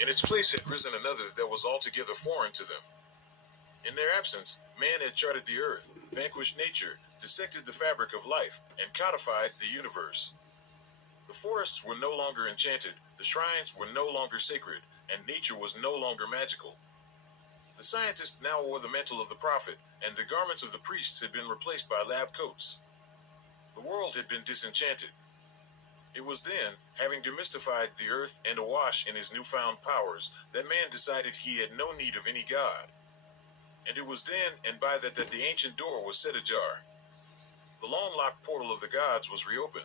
In its place had risen another that was altogether foreign to them. In their absence, man had charted the earth, vanquished nature, dissected the fabric of life, and codified the universe. The forests were no longer enchanted, the shrines were no longer sacred, and nature was no longer magical. The scientist now wore the mantle of the prophet, and the garments of the priests had been replaced by lab coats. The world had been disenchanted. It was then, having demystified the earth and awash in his newfound powers, that man decided he had no need of any god. And it was then and by that the ancient door was set ajar. The long-locked portal of the gods was reopened.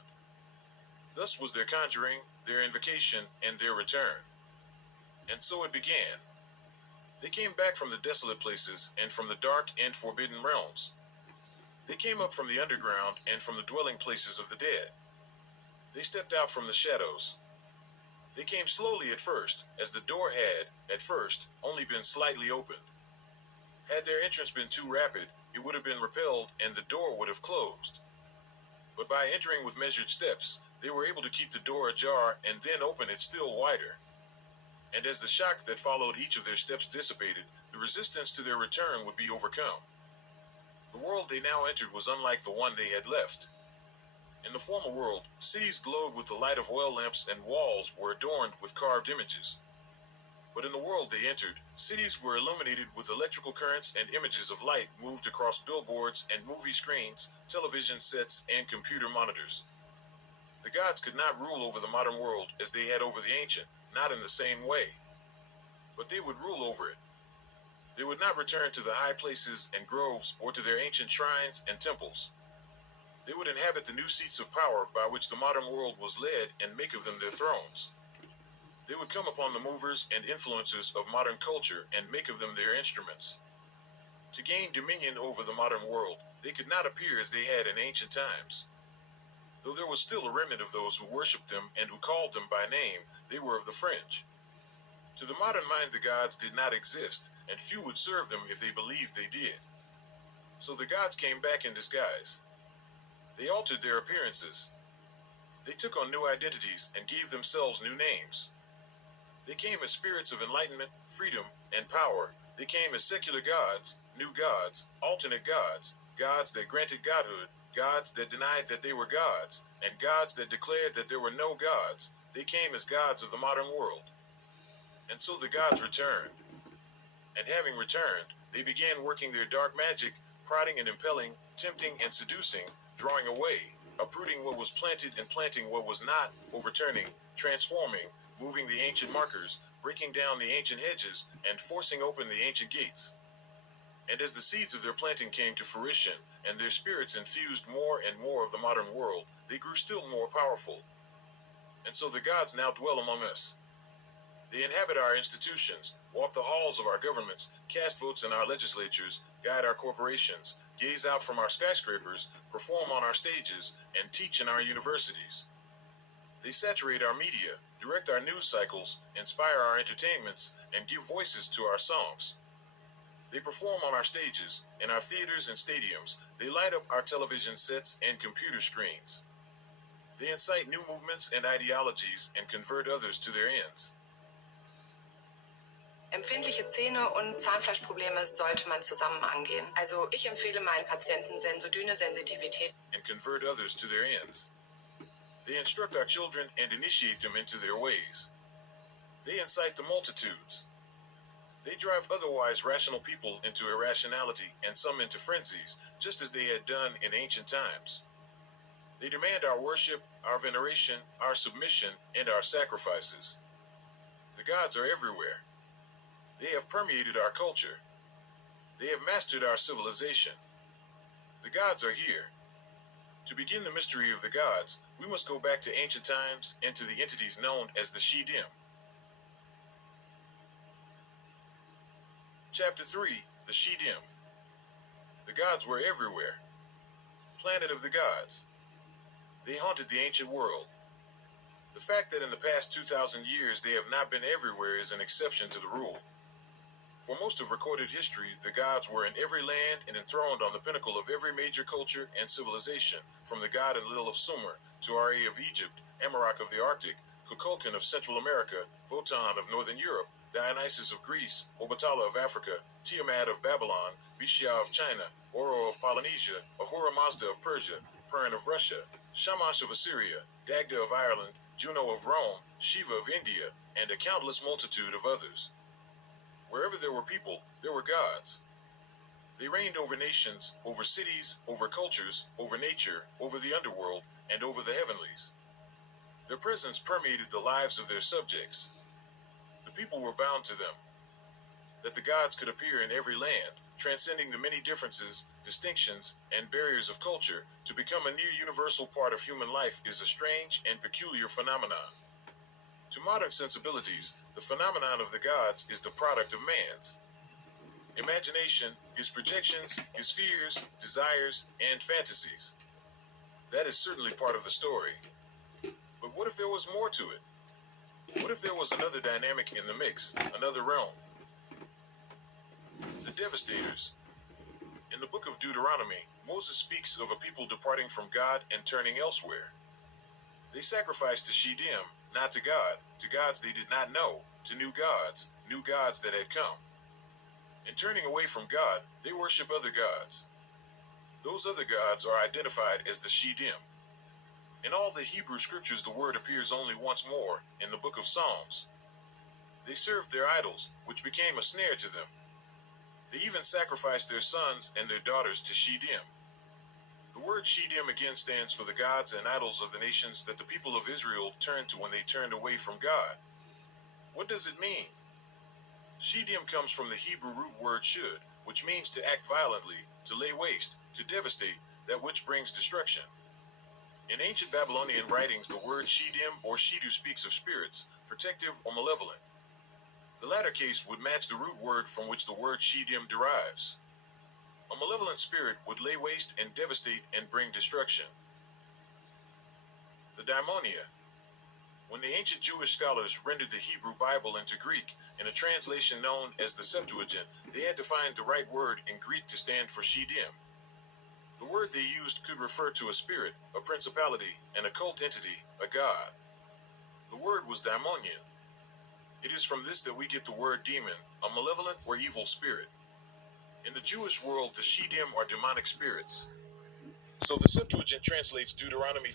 Thus was their conjuring, their invocation, and their return. And so it began. They came back from the desolate places and from the dark and forbidden realms. They came up from the underground and from the dwelling places of the dead. They stepped out from the shadows. They came slowly at first, as the door had, at first, only been slightly opened. Had their entrance been too rapid, it would have been repelled and the door would have closed. But by entering with measured steps, they were able to keep the door ajar and then open it still wider. And as the shock that followed each of their steps dissipated, the resistance to their return would be overcome. The world they now entered was unlike the one they had left. In the former world, cities glowed with the light of oil lamps and walls were adorned with carved images. But in the world they entered, cities were illuminated with electrical currents and images of light moved across billboards and movie screens, television sets, and computer monitors. The gods could not rule over the modern world as they had over the ancient, not in the same way. But they would rule over it. They would not return to the high places and groves or to their ancient shrines and temples. They would inhabit the new seats of power by which the modern world was led and make of them their thrones. They would come upon the movers and influencers of modern culture and make of them their instruments. To gain dominion over the modern world, they could not appear as they had in ancient times. Though there was still a remnant of those who worshipped them and who called them by name, they were of the fringe. To the modern mind, the gods did not exist, and few would serve them if they believed they did. So the gods came back in disguise. They altered their appearances. They took on new identities and gave themselves new names. They came as spirits of enlightenment, freedom, and power. They came as secular gods, new gods, alternate gods, gods that granted godhood, gods that denied that they were gods, and gods that declared that there were no gods. They came as gods of the modern world. And so the gods returned. And having returned, they began working their dark magic, prodding and impelling, tempting and seducing, drawing away, uprooting what was planted and planting what was not, overturning, transforming, moving the ancient markers, breaking down the ancient hedges, and forcing open the ancient gates. And as the seeds of their planting came to fruition, and their spirits infused more and more of the modern world, they grew still more powerful. And so the gods now dwell among us. They inhabit our institutions, walk the halls of our governments, cast votes in our legislatures, guide our corporations, gaze out from our skyscrapers, perform on our stages, and teach in our universities. They saturate our media, direct our news cycles, inspire our entertainments, and give voices to our songs. They perform on our stages, in our theaters and stadiums. They light up our television sets and computer screens. They incite new movements and ideologies and convert others to their ends. Empfindliche Zähne und Zahnfleischprobleme sollte man zusammen angehen. Also ich empfehle meinen Patienten Sensodyne Sensitivität. And convert others to their ends. They instruct our children and initiate them into their ways. They incite the multitudes. They drive otherwise rational people into irrationality and some into frenzies, just as they had done in ancient times. They demand our worship, our veneration, our submission, and our sacrifices. The gods are everywhere. They have permeated our culture. They have mastered our civilization. The gods are here. To begin the mystery of the gods, we must go back to ancient times and to the entities known as the Shedim. Chapter 3, the Shedim. The gods were everywhere. Planet of the gods. They haunted the ancient world. The fact that in the past 2,000 years they have not been everywhere is an exception to the rule. For most of recorded history, the gods were in every land and enthroned on the pinnacle of every major culture and civilization, from the god Enlil of Sumer to Ra of Egypt, Amarok of the Arctic, Kukulkan of Central America, Wotan of Northern Europe, Dionysus of Greece, Obatala of Africa, Tiamat of Babylon, Bishia of China, Oro of Polynesia, Ahura Mazda of Persia, Purin of Russia, Shamash of Assyria, Dagda of Ireland, Juno of Rome, Shiva of India, and a countless multitude of others. Wherever there were people, there were gods. They reigned over nations, over cities, over cultures, over nature, over the underworld, and over the heavenlies. Their presence permeated the lives of their subjects. The people were bound to them. That the gods could appear in every land, transcending the many differences, distinctions, and barriers of culture to become a near universal part of human life is a strange and peculiar phenomenon. To modern sensibilities, the phenomenon of the gods is the product of man's imagination, his projections, his fears, desires, and fantasies. That is certainly part of the story. But what if there was more to it? What if there was another dynamic in the mix, another realm? The Devastators. In the book of Deuteronomy, Moses speaks of a people departing from God and turning elsewhere. They sacrificed to Shittim, not to gods they did not know, to new gods that had come. In turning away from God, they worship other gods. Those other gods are identified as the Shittim. In all the Hebrew scriptures, the word appears only once more, in the book of Psalms. They served their idols, which became a snare to them. They even sacrificed their sons and their daughters to Shittim. The word Shittim again stands for the gods and idols of the nations that the people of Israel turned to when they turned away from God. What does it mean? Shittim comes from the Hebrew root word shud, which means to act violently, to lay waste, to devastate, that which brings destruction. In ancient Babylonian writings, the word Shittim or Shidu speaks of spirits, protective or malevolent. The latter case would match the root word from which the word Shittim derives. A malevolent spirit would lay waste and devastate and bring destruction. The Daimonia. When the ancient Jewish scholars rendered the Hebrew Bible into Greek, in a translation known as the Septuagint, they had to find the right word in Greek to stand for Shittim. The word they used could refer to a spirit, a principality, an occult entity, a god. The word was daimonian. It is from this that we get the word demon, a malevolent or evil spirit. In the Jewish world, the Shittim are demonic spirits. So the Septuagint translates Deuteronomy